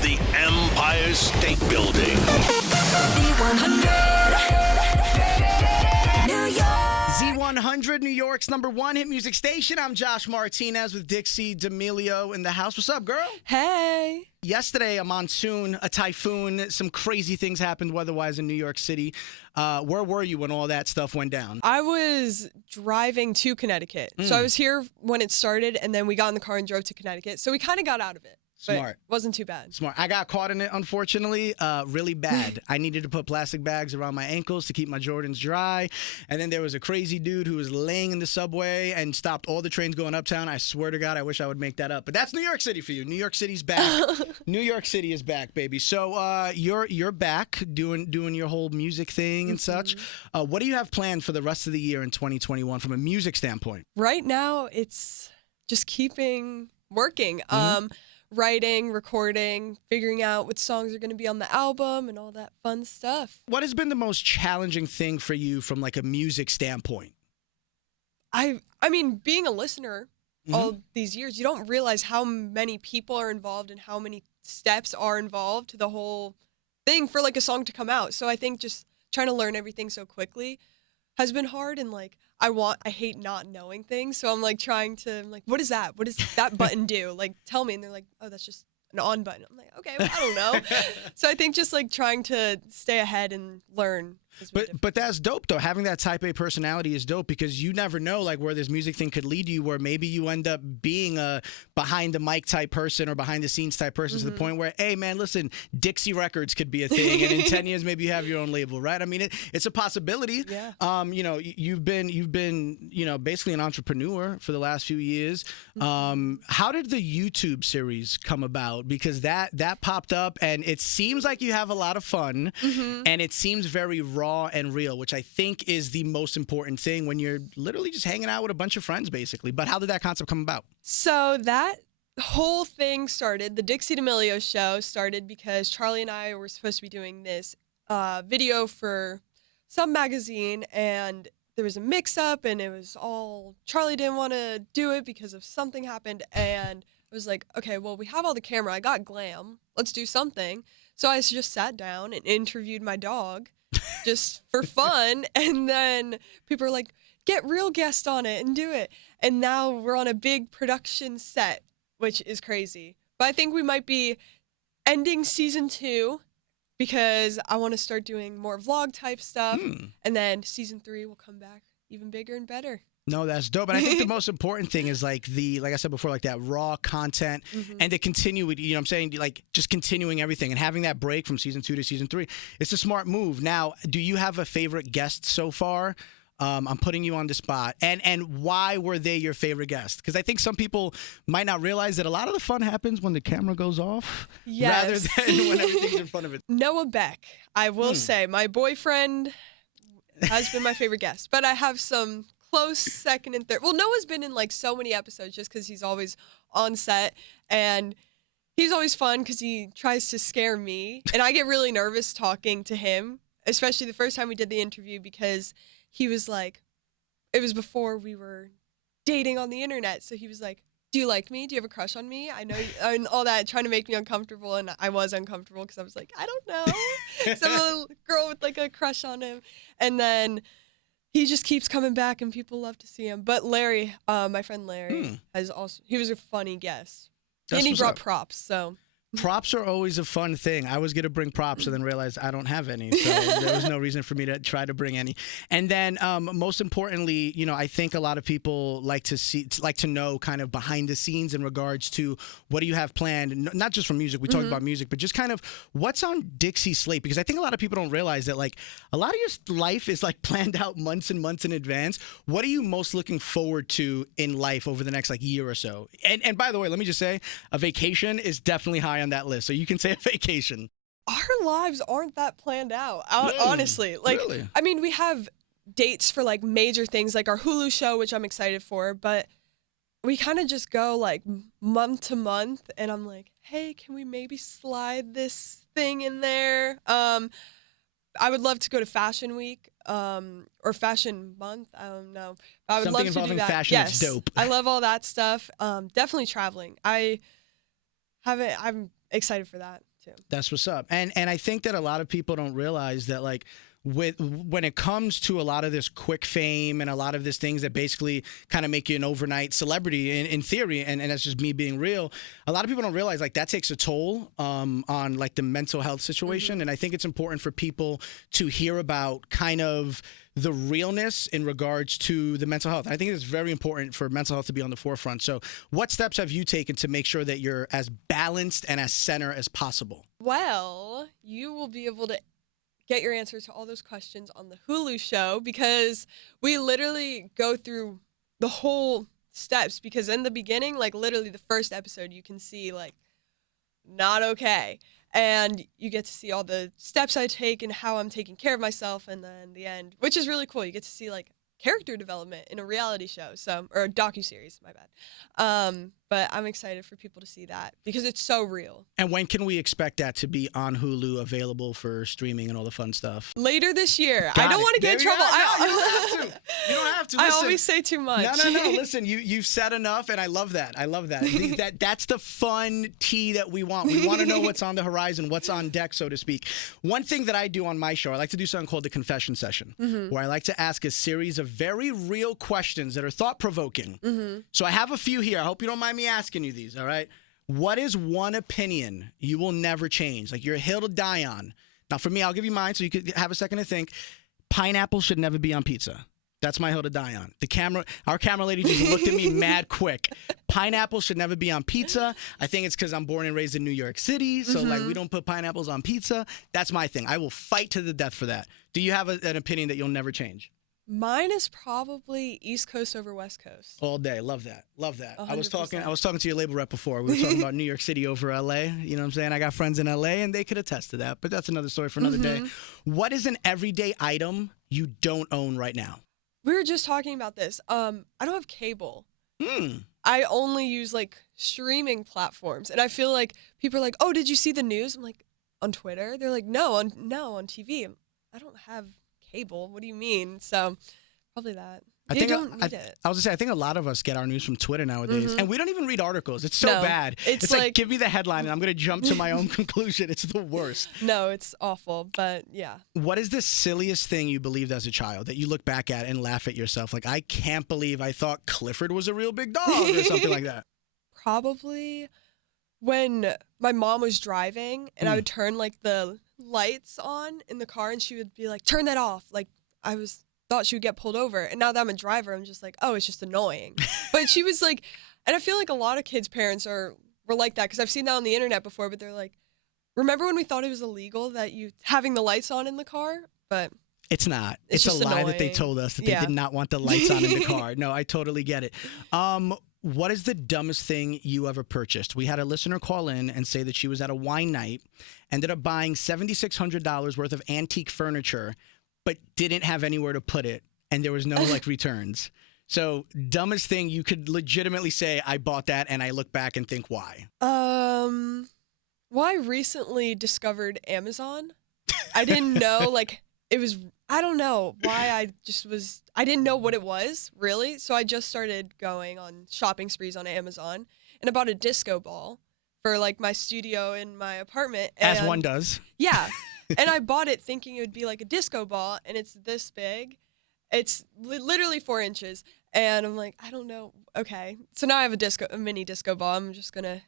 the Empire State Building. Z100, New York's #1 hit music station. I'm Josh Martinez with Dixie D'Amelio in the house. What's up, girl? Hey. Yesterday, a monsoon, a typhoon, some crazy things happened weather-wise in New York City. Where were you when all that stuff went down? I was driving to Connecticut. So I was here when it started, and then we got in the car and drove to Connecticut. So we kind of got out of it. Smart. Wasn't too bad. Smart. I got caught in it, unfortunately, really bad. I needed to put plastic bags around my ankles to keep my Jordans dry. And then there was a crazy dude who was laying in the subway and stopped all the trains going uptown. I swear to God, I wish I would make that up. But that's New York City for you. New York City's back. New York City is back, baby. So you're back doing your whole music thing and such. What do you have planned for the rest of the year in 2021 from a music standpoint? Right now, it's just keeping working. Writing, recording, figuring out what songs are going to be on the album and all that fun stuff. What has been the most challenging thing for you from like a music standpoint? I mean, being a listener all these years, you don't realize how many people are involved and how many steps are involved to the whole thing for like a song to come out. So I think just trying to learn everything so quickly has been hard, and like I hate not knowing things, so I'm like trying to, I'm like, what is that? What does that button do? Like, tell me. And they're like, oh, that's just an on button. I'm like, okay, well, I don't know. So I think just like trying to stay ahead and learn. But that's dope though. Having that type A personality is dope because you never know like where this music thing could lead you, where maybe you end up being a behind the mic type person or behind the scenes type person to the point where, hey man, listen, Dixie Records could be a thing, and in 10 years maybe you have your own label, right? I mean, it's a possibility. Yeah. You know, you've been basically an entrepreneur for the last few years. How did the YouTube series come about? Because that popped up and it seems like you have a lot of fun and it seems very raw and real, which I think is the most important thing when you're literally just hanging out with a bunch of friends, basically. But how did that concept come about? So that whole thing started, the Dixie D'Amelio show started because Charlie and I were supposed to be doing this video for some magazine, and there was a mix-up, and it was all, Charlie didn't want to do it because of something happened, and I was like, okay, well, we have all the camera, I got glam, let's do something. So I just sat down and interviewed my dog just for fun, and then people are like, get real guests on it and do it. And now we're on a big production set, which is crazy. But I think we might be ending season 2 because I want to start doing more vlog type stuff, and then season 3 will come back even bigger and better. No, that's dope. And I think the most important thing is like I said before, like that raw content and to continue with, you know what I'm saying? Like just continuing everything and having that break from season 2 to season 3. It's a smart move. Now, do you have a favorite guest so far? I'm putting you on the spot. And why were they your favorite guest? Because I think some people might not realize that a lot of the fun happens when the camera goes off rather than when everything's in front of it. Noah Beck, I will say, my boyfriend has been my favorite guest. But I have some close second and third. Well, Noah's been in like so many episodes just because he's always on set, and he's always fun because he tries to scare me, and I get really nervous talking to him, especially the first time we did the interview because he was like, it was before we were dating on the internet, so he was like, do you like me? Do you have a crush on me? I know you, and all that, trying to make me uncomfortable, and I was uncomfortable because I was like, I don't know. Some little girl with like a crush on him, and then he just keeps coming back, and people love to see him. But Larry, my friend Larry, he was a funny guest. And he brought props, so. Props are always a fun thing. I was going to bring props and then realized I don't have any. So there was no reason for me to try to bring any. And then most importantly, you know, I think a lot of people like to know kind of behind the scenes in regards to what do you have planned, not just from music. We talked about music, but just kind of what's on Dixie's slate. Because I think a lot of people don't realize that like a lot of your life is like planned out months and months in advance. What are you most looking forward to in life over the next like year or so? And by the way, let me just say a vacation is definitely high on that list, so you can say a vacation. Our lives aren't that planned out, honestly. Like, really? I mean, we have dates for like major things, like our Hulu show, which I'm excited for, but we kind of just go like month to month, and I'm like, hey, can we maybe slide this thing in there? I would love to go to Fashion Week or Fashion Month. I don't know. I would Something love to do involving that. fashion Yes, is dope. I love all that stuff. Definitely traveling. I'm excited for that. too. That's what's up. And I think that a lot of people don't realize that, like, when it comes to a lot of this quick fame and a lot of these things that basically kind of make you an overnight celebrity in theory, and that's just me being real, a lot of people don't realize, like, that takes a toll on, like, the mental health situation. And I think it's important for people to hear about kind of the realness in regards to the mental health. I think it's very important for mental health to be on the forefront. So what steps have you taken to make sure that you're as balanced and as center as possible? Well, you will be able to get your answers to all those questions on the Hulu show, because we literally go through the whole steps. Because in the beginning, like literally the first episode, you can see like not okay. And you get to see all the steps I take and how I'm taking care of myself. And then the end, which is really cool. You get to see like character development in a reality show, or a docuseries, my bad. But I'm excited for people to see that because it's so real. And when can we expect that to be on Hulu, available for streaming and all the fun stuff? Later this year. Got I don't it. want to get in There you trouble. go. No, you don't have to. You don't have to. I Listen. always say too much. No. Listen, you've said enough, and I love that. I love that. That's the fun tea that we want. We want to know what's on the horizon, what's on deck, so to speak. One thing that I do on my show, I like to do something called the confession session, where I like to ask a series of very real questions that are thought-provoking. So I have a few here. I hope you don't mind me asking you these, all right? What is one opinion you will never change? Like, you're a hill to die on. Now, for me, I'll give you mine so you could have a second to think. Pineapple should never be on pizza. That's my hill to die on. Our camera lady just looked at me mad quick. Pineapple should never be on pizza. I think it's because I'm born and raised in New York City, so like we don't put pineapples on pizza. That's my thing. I will fight to the death for that. Do you have an opinion that you'll never change? Mine is probably East Coast over West Coast. All day. Love that. Love that. 100%. I was talking to your label rep before. We were talking about New York City over LA. You know what I'm saying? I got friends in LA and they could attest to that. But that's another story for another day. What is an everyday item you don't own right now? We were just talking about this. I don't have cable. I only use like streaming platforms. And I feel like people are like, "Oh, did you see the news?" I'm like, "On Twitter?" They're like, "No, on TV." I don't have cable. What do you mean? So probably that. I think don't need it. I was gonna say, I think a lot of us get our news from Twitter nowadays, and we don't even read articles. It's so bad. It's like, give me the headline, and I'm gonna jump to my own conclusion. It's the worst. No, it's awful. But yeah. What is the silliest thing you believed as a child that you look back at and laugh at yourself? Like, I can't believe I thought Clifford was a real big dog or something like that. Probably when my mom was driving and I would turn like the lights on in the car and she would be like, "Turn that off." Like thought she would get pulled over. And now that I'm a driver, I'm just like, "Oh, it's just annoying." But she was like, and I feel like a lot of kids' parents were like that, because I've seen that on the internet before, but they're like, "Remember when we thought it was illegal that you having the lights on in the car?" But it's not. It's a lie that they told us that they did not want the lights on in the car. No, I totally get it. What is the dumbest thing you ever purchased? We had a listener call in and say that she was at a wine night, ended up buying $7,600 worth of antique furniture, but didn't have anywhere to put it, and there was no like returns. So, dumbest thing you could legitimately say, I bought that, and I look back and think, why? Well, I recently discovered Amazon. I didn't know, like, it was, I don't know why I didn't know what it was, really. So I just started going on shopping sprees on Amazon, and I bought a disco ball for, like, my studio in my apartment. As one does. Yeah. And I bought it thinking it would be like a disco ball, and it's this big. It's literally 4 inches. And I'm like, I don't know. Okay. So now I have a mini disco ball. I'm just going to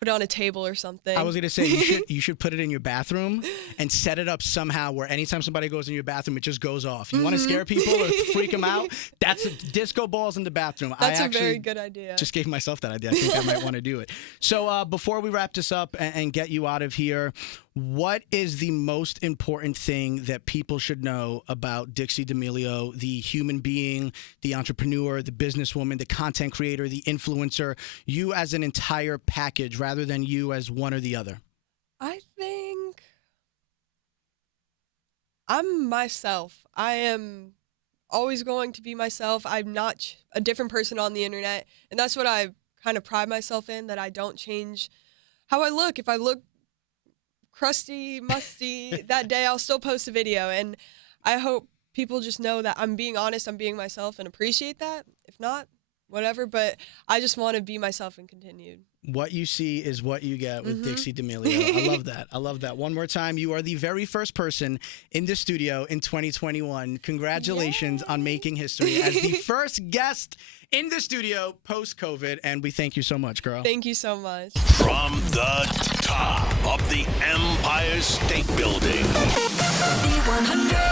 put it on a table or something. I was going to say, you should put it in your bathroom and set it up somehow where anytime somebody goes in your bathroom, it just goes off. You want to scare people or freak them out? That's disco balls in the bathroom. That's a very good idea. Just gave myself that idea. I think I might want to do it. So before we wrap this up and get you out of here, what is the most important thing that people should know about Dixie D'Amelio, the human being, the entrepreneur, the businesswoman, the content creator, the influencer, you as an entire package rather than you as one or the other? I think I'm myself. I am always going to be myself. I'm not a different person on the internet. And that's what I kind of pride myself in, that I don't change how I look. If I look crusty, musty, that day I'll still post a video. And I hope people just know that I'm being honest, I'm being myself, and appreciate that. If not, whatever. But I just want to be myself and continue. What you see is what you get with Dixie D'Amelio. I love that. I love that. One more time, you are the very first person in the studio in 2021. Congratulations on making history as the first guest in the studio post-COVID, and we thank you so much, girl. Thank you so much. From the top of the Empire State Building. The 100.